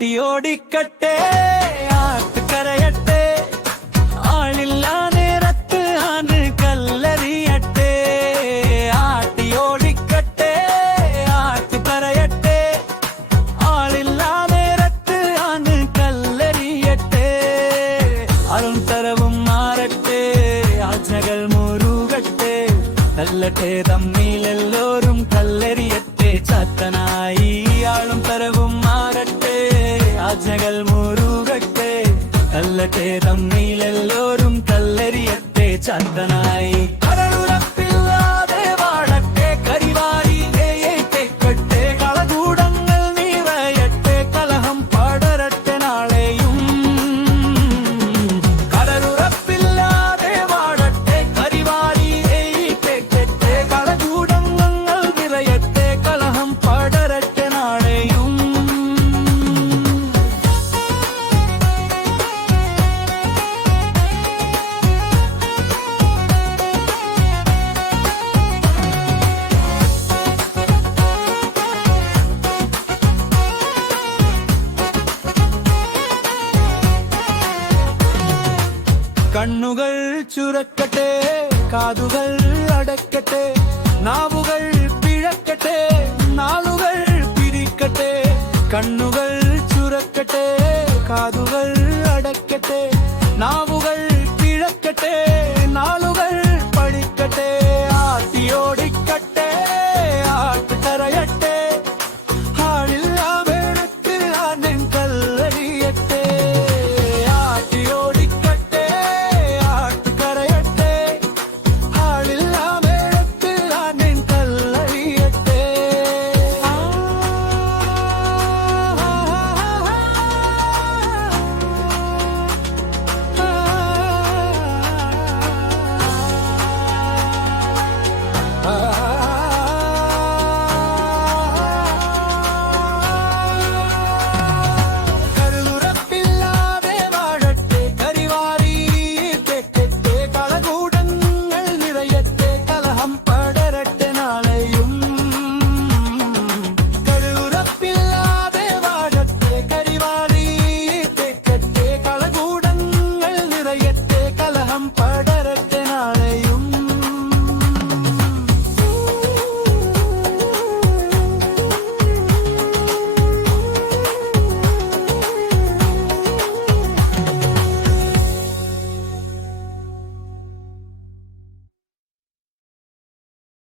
ആട്ടിയോടിക്കട്ടെ ആട്ടുകരയട്ടെ ആളില്ല നേരത്ത് ആണ് കല്ലെറിയട്ടെ. ആട്ടിയോടിക്കട്ടെ ആട്ടുകരയട്ടെ ആളില്ല നേരത്ത് ആണ് കല്ലെറിയട്ടെ. അരുൺ തരവും മാറട്ടെ ആജ്ഞകൾ മുരുകട്ടെ തല്ലട്ടെ തമ്മിലെല്ലോരും മുരുകട്ടെ തല്ലട്ടെ തമ്മിലെല്ലോരും കല്ലെറിയട്ടെ ചത്തനായി കണ്ണുകൾ ചുരക്കട്ടെ കാതുകൾ അടക്കട്ടെ നാവുകൾ പിഴക്കട്ടെ നാളുകൾ പിരിക്കട്ടെ കണ്ണുകൾ ചുരക്കട്ടെ കാതുകൾ അടക്കട്ടെ നാവുകൾ പിഴക്കട്ടെ.